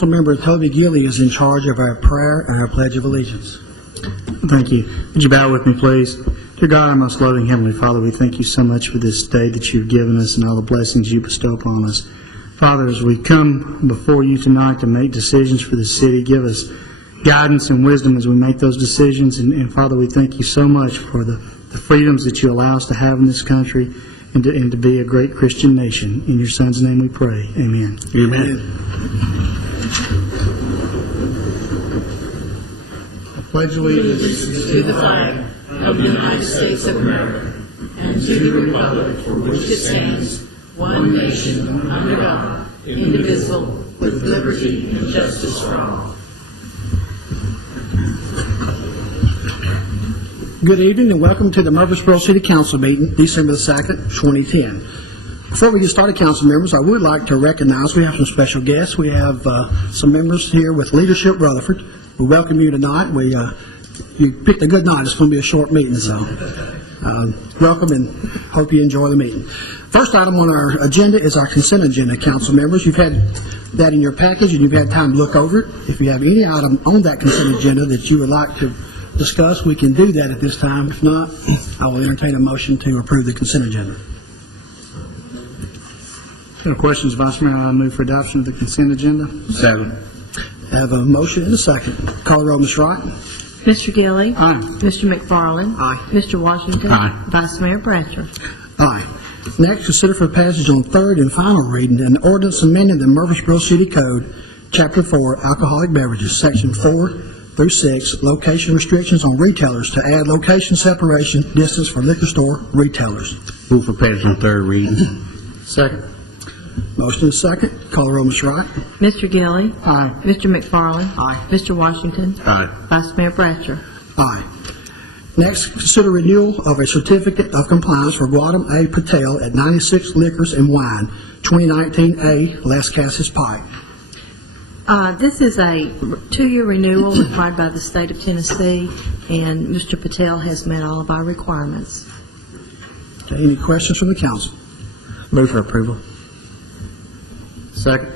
Council Member Toby Gilly is in charge of our prayer and our Pledge of Allegiance. Thank you. Would you bow with me, please? Dear God, our most loving Heavenly Father, we thank you so much for this day that you've given us and all the blessings you bestow upon us. Father, as we come before you tonight to make decisions for the city, give us guidance and wisdom as we make those decisions. And Father, we thank you so much for the freedoms that you allow us to have in this country and to be a great Christian nation. In your Son's name we pray. Amen. Amen. I pledge allegiance to the flag of the United States of America and to the republic for which it stands, one nation, under God, indivisible, with liberty and justice for all. Good evening and welcome to the Murfreesboro City Council meeting, December the 2nd, 2010. Before we get started, council members, I would like to recognize we have some special guests. We have some members here with Leadership Rutherford. We welcome you tonight. You picked a good night. It's going to be a short meeting, so welcome and hope you enjoy the meeting. First item on our agenda is our consent agenda, council members. You've had that in your package and you've had time to look over it. If you have any item on that consent agenda that you would like to discuss, we can do that at this time. If not, I will entertain a motion to approve the consent agenda. No questions, Vice Mayor. I move for adoption of the consent agenda. Second. I have a motion and a second. Call the roll, Ms. Wright. Mr. Gilly. Aye. Mr. McFarland. Aye. Mr. Washington. Aye. Vice Mayor Bratcher. Aye. Next, consider for passage on third and final reading an ordinance amending the Murfreesboro City Code, Chapter 4, Alcoholic Beverages, Section 4 through 6, location restrictions on retailers to add location separation distance for liquor store retailers. Move for passage on third reading. Second. Motion is second. Call the roll, Ms. Wright. Mr. Gilly. Aye. Mr. McFarland. Aye. Mr. Washington. Aye. Vice Mayor Bratcher. Aye. Next, consider renewal of a certificate of compliance for Gautam A. Patel at 96 Liquors and Wine, 2019A, Las Casas Pike. This is a 2-year renewal required by the state of Tennessee, and Mr. Patel has met all of our requirements. Okay, any questions from the council? Move for approval. Second.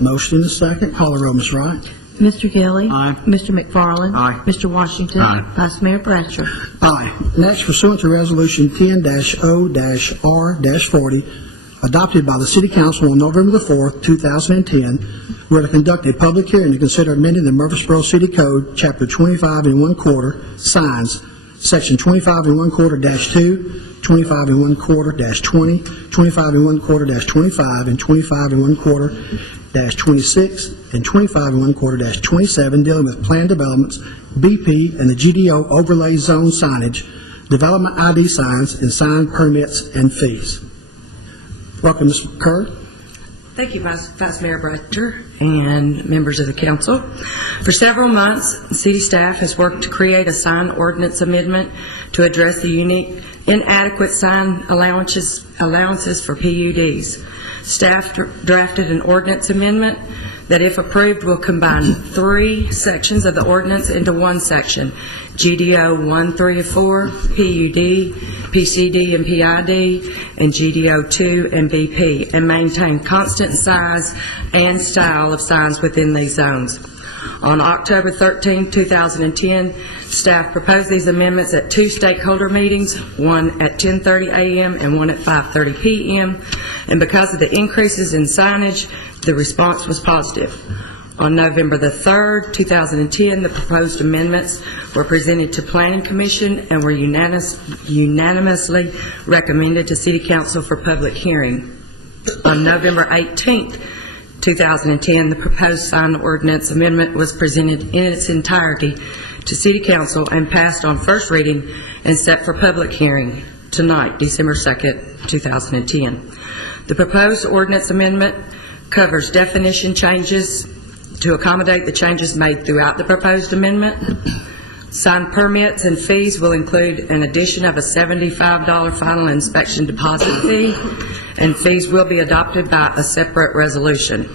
Motion is second. Call the roll, Ms. Wright. Mr. Gilly. Aye. Mr. McFarland. Aye. Mr. Washington. Aye. Vice Mayor Bratcher. Aye. Next, pursuant to Resolution 10-0-R-40, adopted by the City Council on November the 4th, 2010, we're to conduct a public hearing to consider amending the Murfreesboro City Code, Chapter 25 1/4, Signs, Section 25 1/4-2, 25 1/4-20, 25 1/4-25, and 25 1/4-26, and 25 1/4-27, dealing with planned developments, BP, and the GDO overlay zone signage, development ID signs, and sign permits and fees. Welcome, Ms. Kerr. Thank you, Vice Mayor Bratcher and members of the council. For several months, city staff has worked to create a sign ordinance amendment to address the unique inadequate sign allowances for PUDs. Staff drafted an ordinance amendment that, if approved, will combine 3 sections of the ordinance into one section: GDO 1, 3, and 4, PUD, PCD, and PID, and GDO 2 and BP, and maintain constant size and style of signs within these zones. On October 13, 2010, staff proposed these amendments at 2 stakeholder meetings, one at 10:30 a.m. and one at 5:30 p.m., and because of the increases in signage, the response was positive. On November the 3rd, 2010, the proposed amendments were presented to Planning Commission and were unanimously recommended to City Council for public hearing. On November 18th, 2010, the proposed sign ordinance amendment was presented in its entirety to City Council and passed on first reading and set for public hearing tonight, December 2nd, 2010. The proposed ordinance amendment covers definition changes to accommodate the changes made throughout the proposed amendment. Sign permits and fees will include an addition of a $75 final inspection deposit fee, and fees will be adopted by a separate resolution.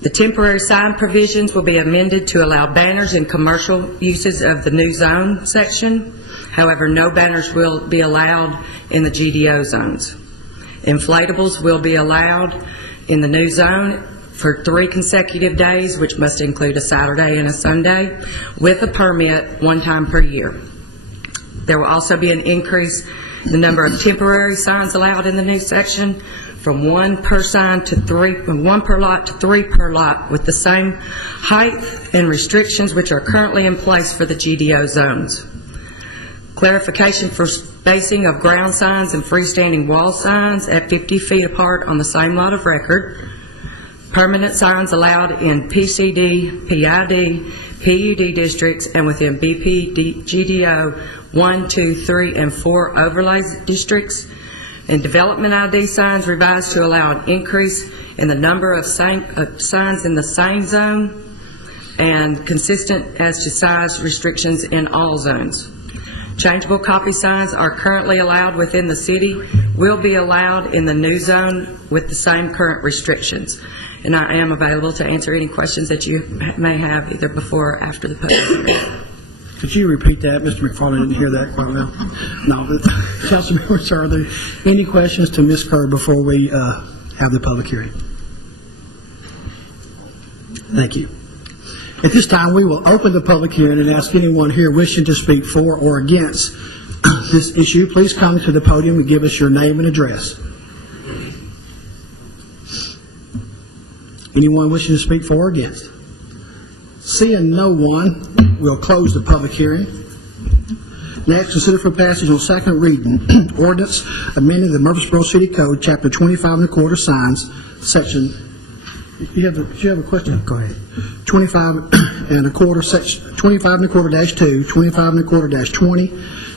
The temporary sign provisions will be amended to allow banners in commercial uses of the new zone section. However, no banners will be allowed in the GDO zones. Inflatables will be allowed in the new zone for 3 consecutive days, which must include a Saturday and a Sunday, with a permit 1 time per year. There will also be an increase in the number of temporary signs allowed in the new section from 1 per sign to 3, from 1 per lot to 3 per lot, with the same height and restrictions which are currently in place for the GDO zones. Clarification for spacing of ground signs and freestanding wall signs at 50 feet apart on the same lot of record. Permanent signs allowed in PCD, PID, PUD districts and within BP, GDO 1, 2, 3, and 4 overlay districts. And development ID signs revised to allow an increase in the number of signs in the same zone and consistent as to size restrictions in all zones. Changeable copy signs are currently allowed within the city, will be allowed in the new zone with the same current restrictions. And I am available to answer any questions that you may have either before or after the public hearing. Could you repeat that? Mr. McFarland didn't hear that quite well. No, council members, are there any questions to Ms. Kerr before we have the public hearing? Thank you. At this time, we will open the public hearing and ask anyone here wishing to speak for or against this issue, please come to the podium and give us your name and address. Anyone wishing to speak for or against? Seeing no one, we'll close the public hearing. Next, consider for passage on second reading, ordinance amending the Murfreesboro City Code, Chapter 25 1/4 signs, Section. Do you have a question? Go ahead. 25 1/4, Section 25 1/4-2, 25 1/4-20,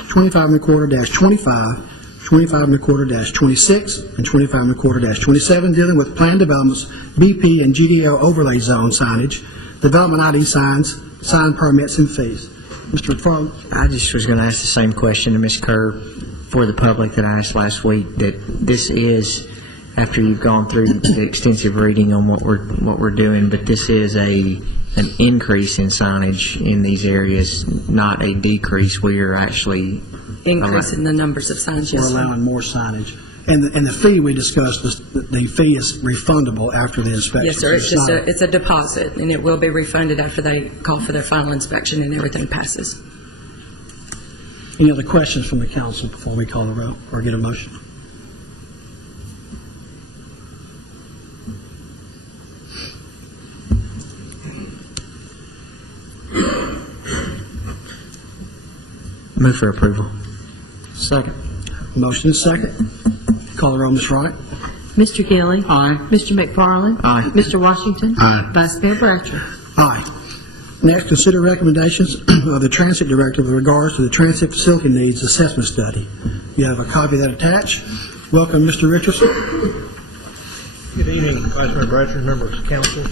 25 1/4-25, 25 1/4-26, and 25 1/4-27, dealing with planned developments, BP and GDO overlay zone signage, development ID signs, sign permits, and fees. Mr. McFarland? I just was going to ask the same question to Ms. Kerr for the public that I asked last week, that this is, after you've gone through the extensive reading on what we're doing, but this is an increase in signage in these areas, not a decrease. We are actually Increase in the numbers of signs, We're yes, sir. allowing more signage. And the fee we discussed, the fee is refundable after the inspection. Yes, sir. It's just it's a deposit, and it will be refunded after they call for their final inspection and everything passes. Any other questions from the council before we call the roll or get a motion? move for approval. Second. Motion is second. Call the roll, Ms. Wright. Mr. Gilly. Aye. Mr. McFarland. Aye. Mr. Washington. Aye. Vice Mayor Bratcher. Aye. Next, consider recommendations of the Transit Director with regards to the Transit Facility Needs Assessment Study. You have a copy of that attached. Welcome, Mr. Richardson. Good evening, Vice Mayor Bratcher, members of council.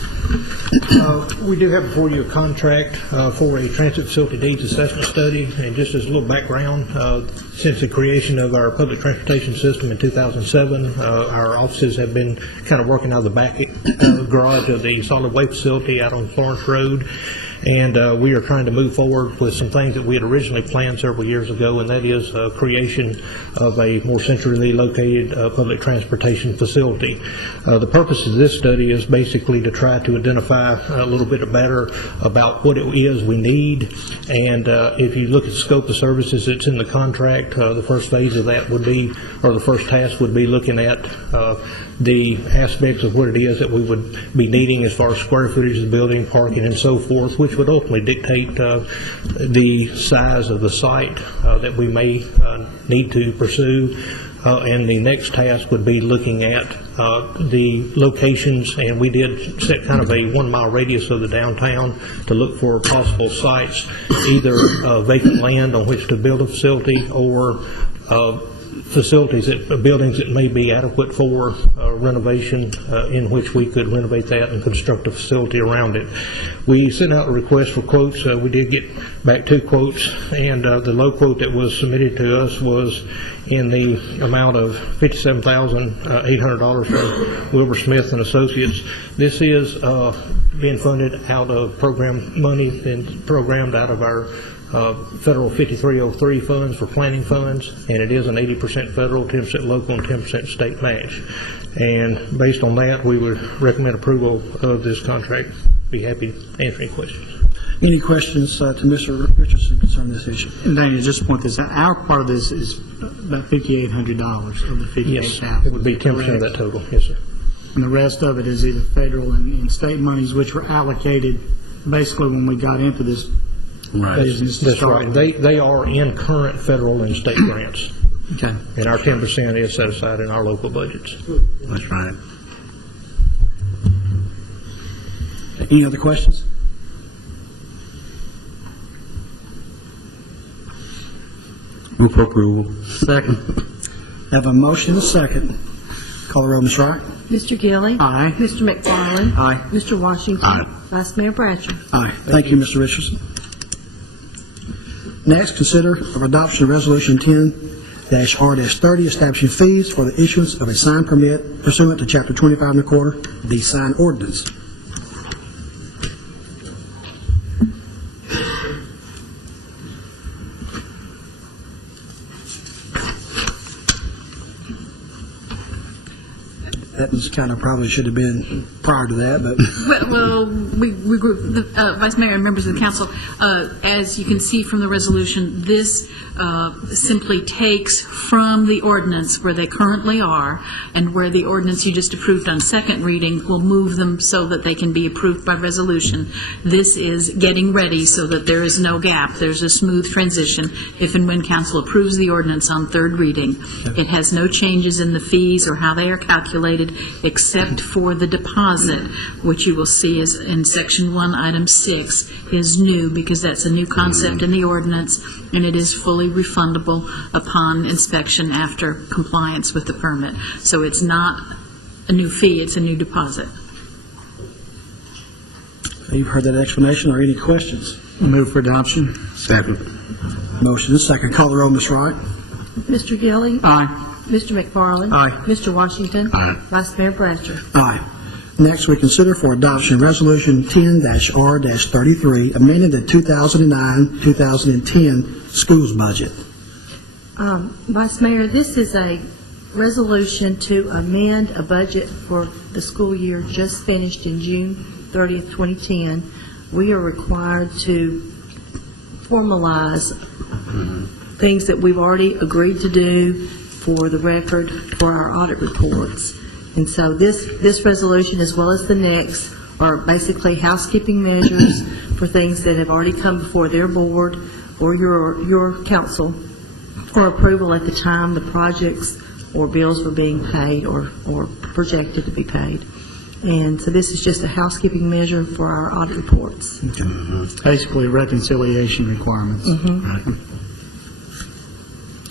We do have before you a contract for a transit facility needs assessment study, and just as a little background, since the creation of our public transportation system in 2007, our offices have been kind of working out of the back garage of the solid waste facility out on Florence Road. And we are trying to move forward with some things that we had originally planned several years ago, and that is creation of a more centrally located public transportation facility. The purpose of this study is basically to try to identify a little bit better about what it is we need. And if you look at the scope of services that's in the contract, the first phase of that would be, or the first task would be looking at the aspects of what it is that we would be needing as far as square footage of the building, parking, and so forth, which would ultimately dictate the size of the site that we may need to pursue. And the next task would be looking at the locations, and we did set kind of a 1 mile radius of the downtown to look for possible sites, either vacant land on which to build a facility or facilities, buildings that may be adequate for renovation, in which we could renovate that and construct a facility around it. We sent out a request for quotes. We did get back 2 quotes, and the low quote that was submitted to us was in the amount of $57,800 from Wilbur Smith and Associates. This is being funded out of program money and programmed out of our federal 5303 funds for planning funds, and it is an 80% federal, 10% local, and 10% state match. And based on that, we would recommend approval of this contract. Be happy to answer any questions. Any questions to Mr. Richardson concerning this issue? And Daniel, just to point this out, our part of this is about $5,800 of the Yes, $58,000. it would be 10% of that total. Yes, sir. And the rest of it is either federal and state monies, which were allocated basically when we got into this business. to That's start right. with. They are in current federal and state grants. Okay. And our 10% is set aside in our local budgets. That's right. Any other questions? Move for approval. Second. Have a motion and a second. Call the roll, Ms. Wright. Mr. Gilly. Aye. Mr. McFarland. Aye. Mr. Washington. Aye. Vice Mayor Bratcher. Aye. Thank you, Mr. Richardson. Next, consider of adoption of Resolution 10-R-30, establishing fees for the issuance of a sign permit pursuant to Chapter 25 and a quarter, the sign ordinance. That was kind of probably should have been prior to that, but Well, Vice Mayor and members of the council, as you can see from the resolution, this simply takes from the ordinance where they currently are and where the ordinance you just approved on second reading will move them so that they can be approved by resolution. This is getting ready so that there is no gap. There's a smooth transition if and when council approves the ordinance on third reading. It has no changes in the fees or how they are calculated except for the deposit, which you will see is in Section 1, Item 6, is new because that's a new concept in the ordinance, and it is fully refundable upon inspection after compliance with the permit. So it's not a new fee, it's a new deposit. you've heard that explanation. Are any questions? Move for adoption. Second. Motion and second. Call the roll, Ms. Wright. Mr. Gilly. Aye. Mr. McFarland. Aye. Mr. Washington. Aye. Vice Mayor Bratcher. Aye. Next, we consider for adoption Resolution 10-R-33, amending the 2009-2010 schools budget. Vice Mayor, this is a resolution to amend a budget for the school year just finished in June 30th, 2010. We are required to formalize things that we've already agreed to do for the record for our audit reports. And so this resolution, as well as the next, are basically housekeeping measures for things that have already come before their board or your council for approval at the time the projects or bills were being paid or projected to be paid. And so this is just a housekeeping measure for our audit reports. Basically reconciliation requirements.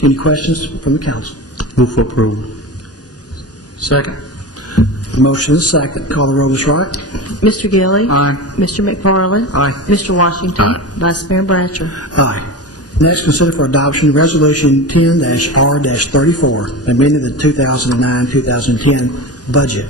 Any questions from the council? Move for approval. Second. Motion is second. Call the roll, Ms. Wright. Mr. Gilly. Aye. Mr. McFarland. Aye. Mr. Washington. Aye. Vice Mayor Bratcher. Aye. Next, consider for adoption Resolution 10-R-34, amending the 2009-2010 budget.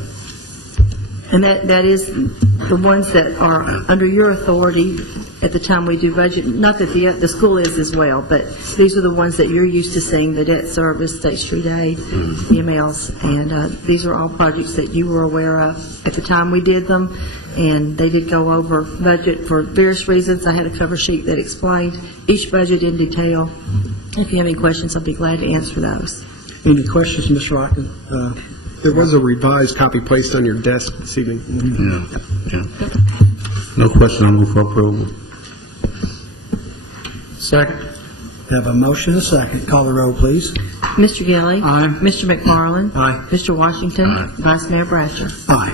And that is the ones that are under your authority at the time we do budget. Not that the school is as well, but these are the ones that you're used to seeing, the debt service, State Street Aid, EMLs, and these are all projects that you were aware of at the time we did them, and they did go over budget for various reasons. I had a cover sheet that explained each budget in detail. If you have any questions, I'll be glad to answer those. Any questions, Ms. Wright? There was a revised copy placed on your desk this evening. Yeah. No question. I'll move for approval. Second. Have a motion and a second. Call the roll, please. Mr. Gilly. Aye. Mr. McFarland. Aye. Mr. Washington. Aye. Vice Mayor Bratcher. Aye.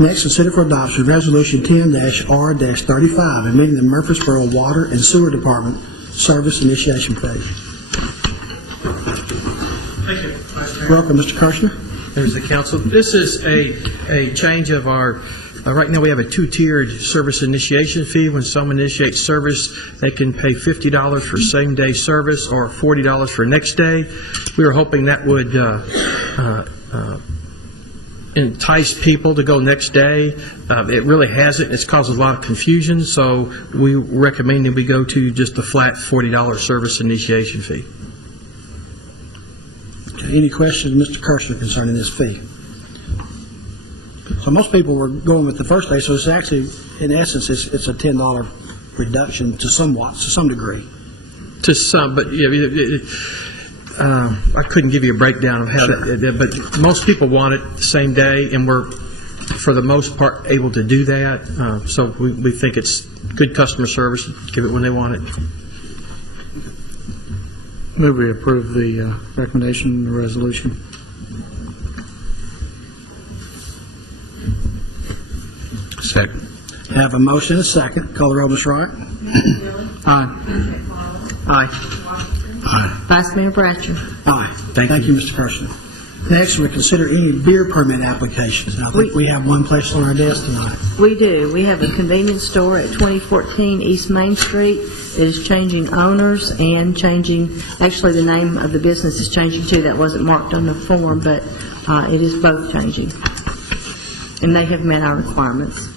Next, consider for adoption Resolution 10-R-35, amending the Murfreesboro Water and Sewer Department Service Initiation Fee. Thank you, Vice Mayor. Welcome, Mr. Kirshner. Members of the council. This is a change of our, right now we have a two-tiered service initiation fee. When someone initiates service, they can pay $50 for same-day service or $40 for next day. We were hoping that would entice people to go next day. It really hasn't. It's caused a lot of confusion, so we recommend we go to just a flat $40 service initiation fee. Okay, any questions, Mr. Kirshner, concerning this fee? So most people were going with the first day, so it's actually, in essence, it's a $10 reduction to some degree. To some, but yeah, I couldn't give you a breakdown of how that, but most people want it the same day, and we're, for the most part, able to do that. So we think it's good customer service, give it when they want it. Move we approve the recommendation, the resolution. Second. Have a motion and a second. Call the roll, Ms. Wright. Aye. Aye. Aye. Vice Mayor Bratcher. Aye. Thank you, Mr. Kirshner. Next, we consider any beer permit applications. And I think we have one placed on our desk tonight. We do. We have a convenience store at 2014 East Main Street. It is changing owners and changing, actually the name of the business is changing too. That wasn't marked on the form, but it is both changing. And they have met our requirements.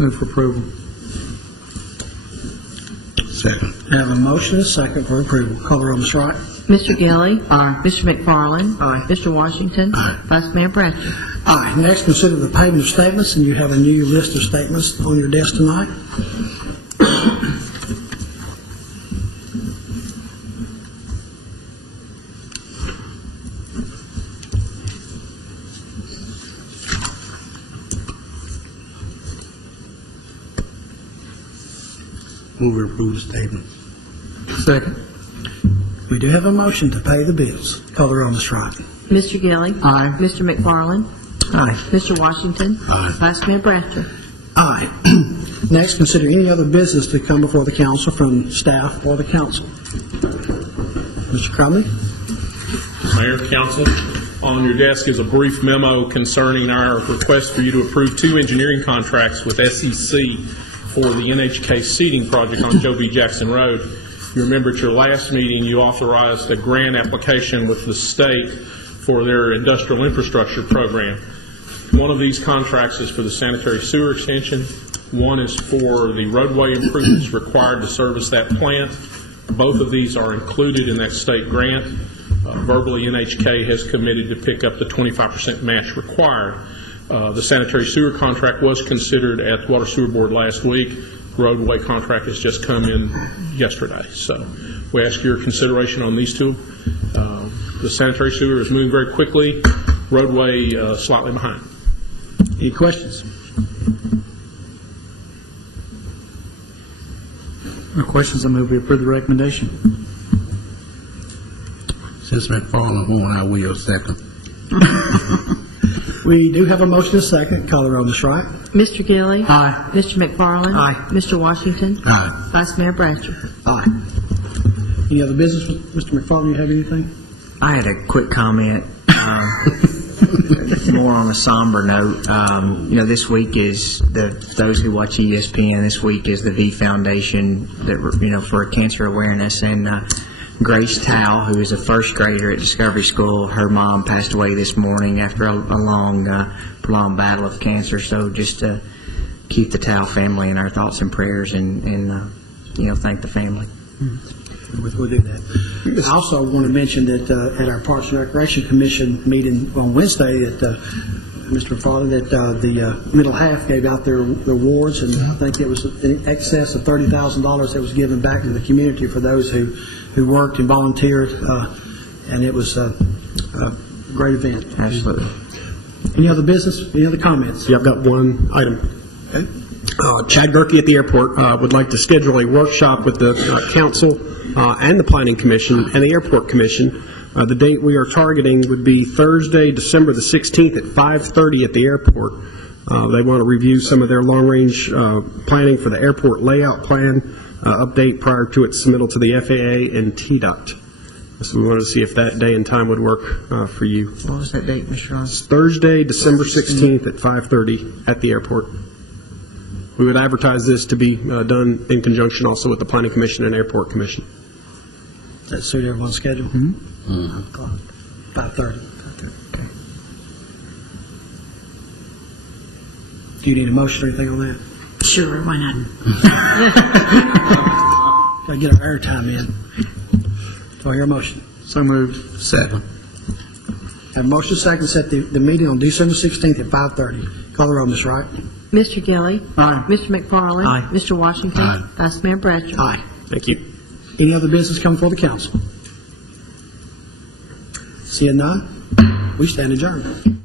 Move for approval. Second. Have a motion and a second for approval. Call the roll, Ms. Wright. Mr. Gilly. Aye. Mr. McFarland. Aye. Mr. Washington. Aye. Vice Mayor Bratcher. Aye. Next, consider the payment of statements, and you have a new list of statements on your desk tonight. Move to approve the statement. Second. We do have a motion to pay the bills. Call the roll, Ms. Wright. Mr. Gilly. Aye. Mr. McFarland. Aye. Mr. Washington. Aye. Vice Mayor Bratcher. Aye. Next, consider any other business to come before the council from staff or the council. Mr. Crumley? Mayor, council, on your desk is a brief memo concerning our request for you to approve 2 engineering contracts with SEC for the NHK seating project on Joe B. Jackson Road. You remember at your last meeting, you authorized a grant application with the state for their industrial infrastructure program. One of these contracts is for the sanitary sewer extension. One is for the roadway improvements required to service that plant. Both of these are included in that state grant. Verbally, NHK has committed to pick up the 25% match required. The sanitary sewer contract was considered at the Water Sewer Board last week. Roadway contract has just come in yesterday. So we ask your consideration on these two. The sanitary sewer is moving very quickly. Roadway slightly behind. Any questions? No questions. I move we approve the recommendation. Since McFarland won, I will second. We do have a motion and a second. Call the roll, Ms. Wright. Mr. Gilly. Aye. Mr. McFarland. Aye. Mr. Washington. Aye. Vice Mayor Bratcher. Aye. Any other business? Mr. McFarland, you have anything? I had a quick comment, more on a somber note. This week is those who watch ESPN. This week is the V Foundation for cancer awareness, and Grace Tao, who is a first grader at Discovery School, her mom passed away this morning after a long, prolonged battle of cancer. So just to keep the Tao family in our thoughts and prayers, and thank the family. We'll do that. I also want to mention that at our Parks and Recreation Commission meeting on Wednesday, that Mr. McFarland, that the middle half gave out their awards, and I think it was in excess of $30,000 that was given back to the community for those who worked and volunteered, and it was a great event. Absolutely. Any other business? Any other comments? Yeah, I've got one item. Okay. Chad Gerke at the airport would like to schedule a workshop with the council and the Planning Commission and the Airport Commission. The date we are targeting would be Thursday, December the 16th at 5:30 at the airport. They want to review some of their long-range planning for the airport layout plan, update prior to its submittal to the FAA and TDOT. So we wanted to see if that day and time would work for you. What was that date, Mr. Ross? It's Thursday, December 16th at 5:30 at the airport. We would advertise this to be done in conjunction also with the Planning Commission and Airport Commission. That suit everyone's schedule? 5:30. Okay. Do you need a motion or anything on that? Sure, why not? Got to get our airtime in. Do I hear a motion? So moved. Second. Have a motion second to set the meeting on December 16th at 5:30. Call the roll, Ms. Wright. Mr. Gelly. Aye. Mr. McFarland. Aye. Mr. Washington. Aye. Vice Mayor Bratcher. Aye. Thank you. Any other business come before the council? Seeing none, we stand adjourned.